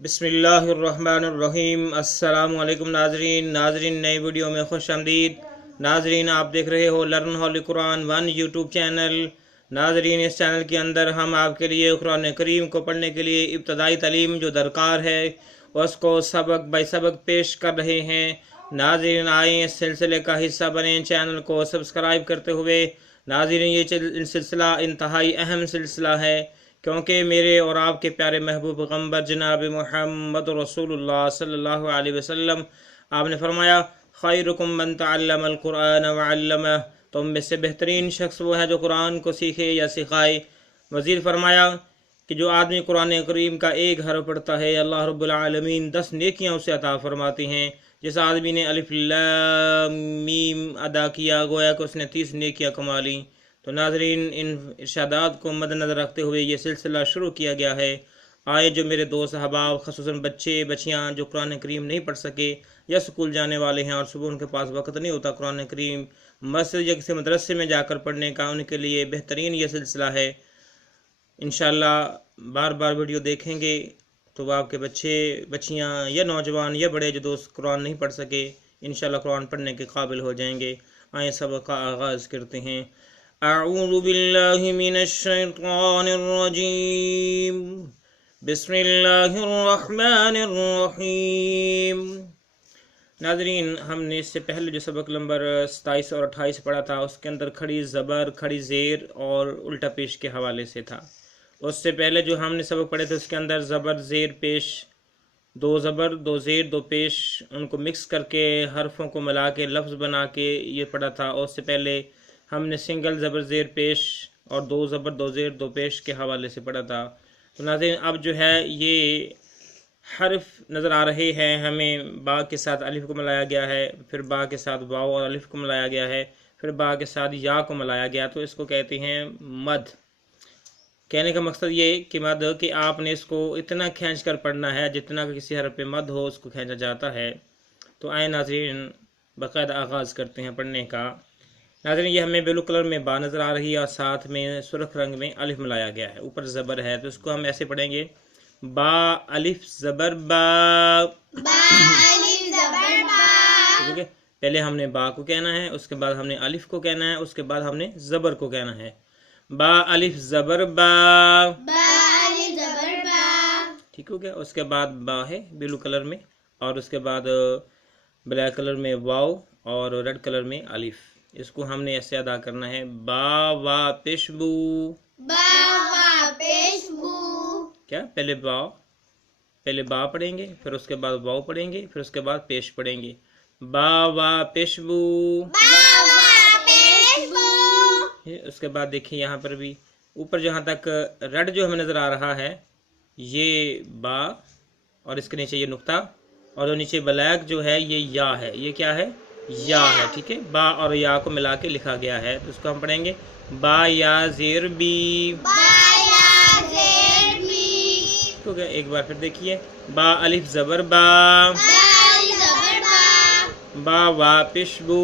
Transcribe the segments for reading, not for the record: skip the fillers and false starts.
बिस्मिल्लाहिर्रहमानिर्रहीम। अस्सलामु अलैकुम नाजरीन नई वीडियो में खुश आमदीद। नाजरीन, आप देख रहे हो learn Holi Quran 1 YouTube channel. नाजरीन, इस चैनल के अंदर हम आपके लिए कुरान करीम को पढ़ने के लिए इब्तदाई तालीम जो दरकार है उसको सबक बाई सबक पेश कर रहे हैं। नाजरीन, आए इस सिलसिले का हिस्सा बने, चैनल को सब्सक्राइब करते हुए। नाजरीन, ये सिलसिला इंतहाई अहम सिलसिला है क्योंकि मेरे और आपके प्यारे महबूब पैगम्बर जनाब मुहम्मद रसूलुल्लाह सल्लल्लाहु अलैहि वसल्लम आपने फरमाया, खैरुकुम मन तअल्लमल कुरान व अल्लमह, तुम में से बेहतरीन शख्स वो है जो कुरान को सीखे या सिखाए। मज़ीद फरमाया कि जो आदमी कुरान करीम का एक हरफ पढ़ता है अल्लाह रब्बुल आलमीन 10 नेकियां उसे अता फरमाती हैं। जिस आदमी ने अलिफ लाम मीम अदा किया गोया कि उसने 30 नेकियां कमा ली। तो नाजरीन, इन इरशादात को मद्देनज़र रखते हुए ये सिलसिला शुरू किया गया है। आए जो मेरे दोस्त अहबाब ख़ुसूसन बच्चे बच्चियाँ जो कुरान करीम नहीं पढ़ सके या स्कूल जाने वाले हैं और सुबह उनके पास वक्त नहीं होता कुरान करीम मस्जिद या किसी मदरसे में जाकर पढ़ने का, उनके लिए बेहतरीन ये सिलसिला है। इंशाअल्लाह बार बार वीडियो देखेंगे तो आपके बच्चे बच्चियाँ या नौजवान या बड़े जो दोस्त कुरान नहीं पढ़ सके इंशाअल्लाह कुरान पढ़ने के काबिल हो जाएंगे। आए सबक का आगाज़ करते हैं। अऊज़ु बिल्लाहि मिनश शैतानिर रजीम, बिस्मिल्लाहिर रहमानिर रहीम। नाज़रीन, हमने इससे पहले जो सबक नंबर 27 और 28 पढ़ा था उसके अंदर खड़ी ज़बर खड़ी ज़ेर और उल्टा पेश के हवाले से था। उससे पहले जो हमने सबक पढ़े थे उसके अंदर ज़बर ज़ेर पेश, 2 ज़बर 2 ज़ेर 2 पेश, उनको मिक्स करके हरफों को मिला के लफ्ज़ बना के ये पढ़ा था। और उससे पहले हमने सिंगल ज़बर ज़ेर पेश और 2 ज़बर 2 ज़ेर 2 पेश के हवाले से पढ़ा था। तो नाज़रीन, अब जो है ये हर्फ नज़र आ रहे हैं हमें। बा के साथ अलिफ को मिलाया गया है, फिर बा के साथ वाव और अलिफ को मिलाया गया है, फिर बा के साथ या को मिलाया गया, तो इसको कहते हैं मद। कहने का मकसद ये कि मद कि आपने इसको इतना खींच कर पढ़ना है जितना कि किसी हर्फ पे मद हो उसको खींचा जाता है। तो आए नाज़रीन बाकायदा आगाज़ करते हैं पढ़ने का। नाज़रीन, ये हमें ब्लू कलर में बा नज़र आ रही है और साथ में सुर्ख रंग में अलिफ मिलाया गया है, ऊपर ज़बर है, तो इसको हम ऐसे पढ़ेंगे बा अलिफ ज़बर बा। ठीक है, पहले हमने बा को कहना है, उसके बाद हमने अलिफ को कहना है, उसके बाद हमने ज़बर को कहना है। बा अलिफ ज़बर बा, ठीक हो गया। उसके बाद बा है ब्लू कलर में और उसके बाद ब्लैक कलर में वाव और रेड कलर में अलिफ। इसको हमने ऐसे अदा करना है बा वा पेशबू। क्या पहले बा पढ़ेंगे, फिर उसके बाद वाव पढ़ेंगे, फिर उसके बाद पेश पढ़ेंगे। बा वा पेशबू। उसके बाद देखिए यहाँ पर भी ऊपर जहाँ तक रेड जो हमें नज़र आ रहा है ये बा और इसके नीचे ये नुक्ता और जो नीचे ब्लैक जो है ये या है। ये क्या है? या है। ठीक है, बा और या को मिला के लिखा गया है, तो उसको हम पढ़ेंगे बा या ज़ेर बी। तो क्या एक बार फिर देखिए बा अलिफ ज़बर बा, बा वा पेशबू,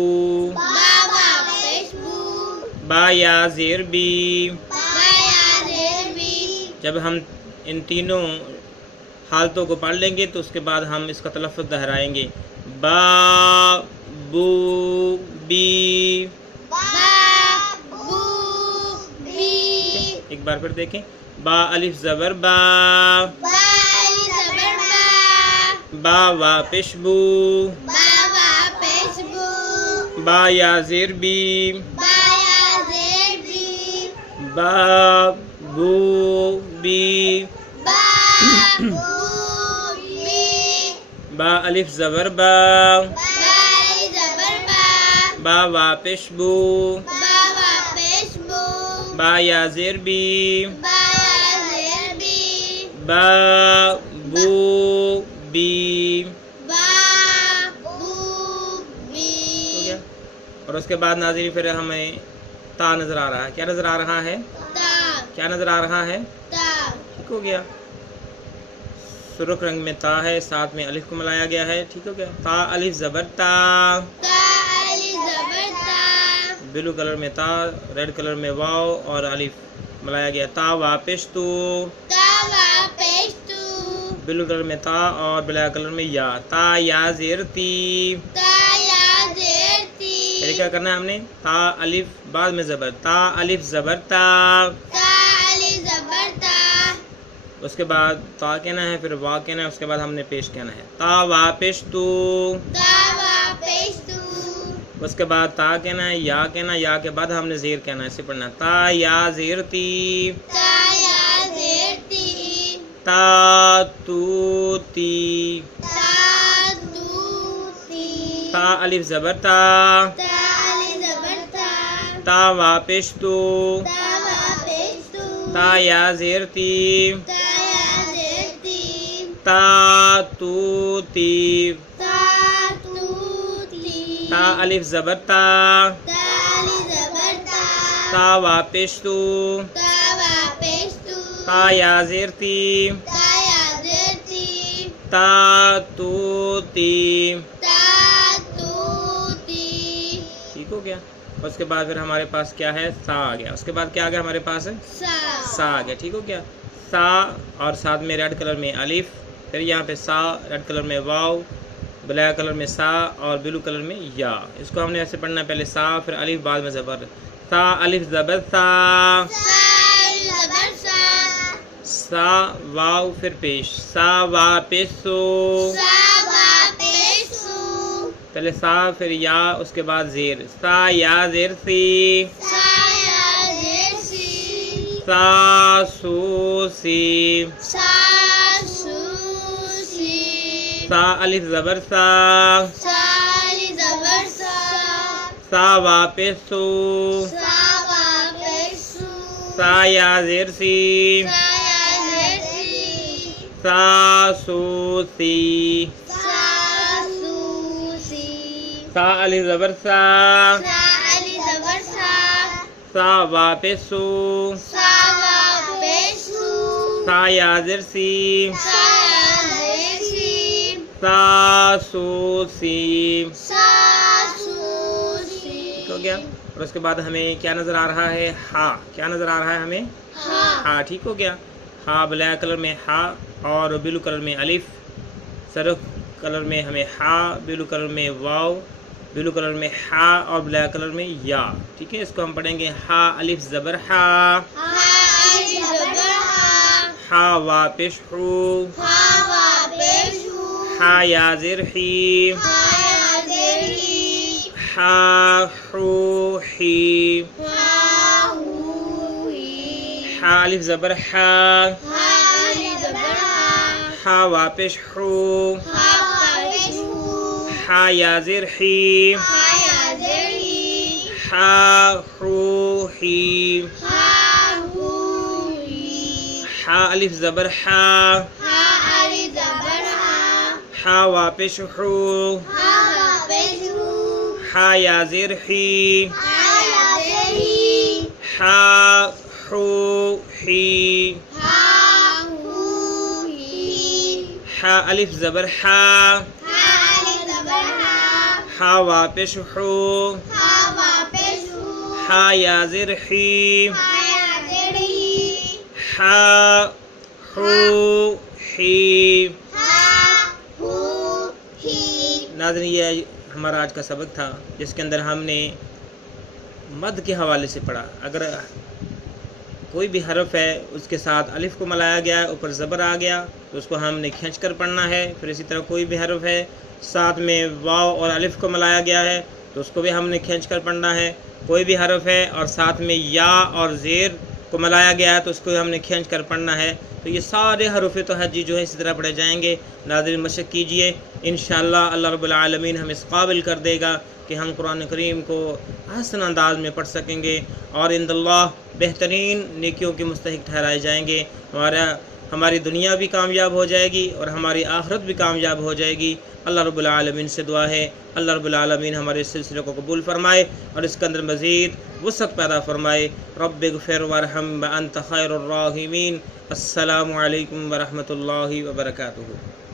बा या ज़ेर बी। जब हम इन तीनों हालतों को पढ़ लेंगे तो उसके बाद हम इसका तलफ़्फ़ुज़ दोहराएंगे बा बू बी। एक बार फिर देखें बा अलिफ ज़बर बा, बा वा पेशबू, बा या ज़ेर बी, बा बू बी। बा अलिफ ज़बर बा, बा वा पेशबू, बा या ज़ेर बी, बा बू बी। और उसके बाद नाज़रीन फिर हमें ता नज़र आ रहा है। क्या नज़र आ रहा है? क्या नज़र आ रहा है? ठीक हो गया, सुर्ख रंग में ता है, साथ में अलिफ को मिलाया गया है। ठीक हो गया, ता अलिफ ज़बर ता। ब्लू कलर में ता, रेड कलर में वाव और अलिफ मिलाया गया। ता वापिश तू, بلو کلر میں تا اور بلیک کلر میں یا، تا یا زیر تی، پھر کیا کرنا ہے ہم نے، تا الف بعد میں زبر، تا الف زبر تا، اس کے بعد تا کہنا ہے، پھر وا کہنا ہے، اس کے بعد ہم نے پیش کہنا ہے، تا وا پیش تو، اس کے بعد تا کہنا ہے، یا کہنا، یا کے بعد ہم نے زیر کہنا ہے، اسے پڑھنا ہے، تا یا زیر تی، تا تو تی، تا الف زبر تا، تا وا پیش تو، تا یا زیر تی، تا تو تی، تا الف زبر تا، تا وا پیش تو، تا یا زیر تی، تا تو تی، ٹھیک ہو گیا۔ اس کے بعد پھر ہمارے پاس کیا ہے، سا آ گیا، اس کے بعد کیا آ گیا ہمارے پاس ہے، سا آ گیا، ٹھیک ہو گیا، سا اور ساتھ میں ریڈ کلر میں الف، پھر یہاں پہ سا ریڈ کلر میں واو، بلیک کلر میں سا اور بلو کلر میں یا، اس کو ہم نے ایسے پڑھنا ہے، پہلے سا پھر الف بعد میں زبر، سا الف زبر سا، سا واو پھر پیش، سا وا پیش سو، پہلے سا پھر یا، اس کے بعد زیر، سا یا زیر سی، سا سو سی، سا الف زبر سا، سا وا پیش سو، سا یا زیر سی، سا سو سی، سا الف زبر سا، سا وا پیش سو، سا یا زیر سی، سا سو سی، ٹھیک ہو گیا۔ اور اس کے بعد ہمیں کیا نظر آ رہا ہے، ہا، کیا نظر آ رہا ہے ہمیں، ہا، ٹھیک ہو گیا، ہا بلیک کلر میں ہا اور بلو کلر میں الف، سرخ کلر میں ہمیں ہا، بلو کلر میں واو، بلو کلر میں ہا اور بلیک کلر میں یا، ٹھیک ہے، اس کو ہم پڑھیں گے، ہا الف زبر ہا، ہا وا پیش ہو، ہا یا زیر ہی، ہا ہو ہی، ہا الف زبر ہا، ہا وا پیش ہو، ہا یا زیر ہی، ہا ہو ہی، ہا الف زبر ہا، ہا وا پیش ہو، ہا یا زیر ہی، ہا ہو ہی، ہا الف زبر ہا، ہا وا پیش ہو، ہا یا زیر ہی، ہا ہو ہی۔ ناظرین، یہ ہمارا آج کا سبق تھا جس کے اندر ہم نے مد کے حوالے سے پڑھا، اگر کوئی بھی حرف ہے اس کے ساتھ الف کو ملایا گیا ہے، اوپر زبر آ گیا تو اس کو ہم نے کھینچ کر پڑھنا ہے، پھر اسی طرح کوئی بھی حرف ہے ساتھ میں واو اور الف کو ملایا گیا ہے تو اس کو بھی ہم نے کھینچ کر پڑھنا ہے، کوئی بھی حرف ہے اور ساتھ میں یا اور زیر کو ملایا گیا ہے تو اس کو ہم نے کھینچ کر پڑھنا ہے، تو یہ سارے حروف تہجی جو ہے اسی طرح پڑھے جائیں گے۔ ناظرین مشق کیجئے، انشاءاللہ اللہ رب العالمین ہمیں اس قابل کر دے گا کہ ہم قرآن کریم کو حسن انداز میں پڑھ سکیں گے اور عند اللہ بہترین نیکیوں کے مستحق ٹھہرائے جائیں گے، ہماری دنیا بھی کامیاب ہو جائے گی اور ہماری آخرت بھی کامیاب ہو جائے گی۔ اللہ رب العالمین سے دعا ہے اللہ رب العالمین ہمارے اس سلسلے کو قبول فرمائے اور اس کے اندر مزید وسعت پیدا فرمائے۔ رب اغفر وارحم وانت خیر الراحمین۔ السلام علیکم ورحمۃ اللہ وبرکاتہ۔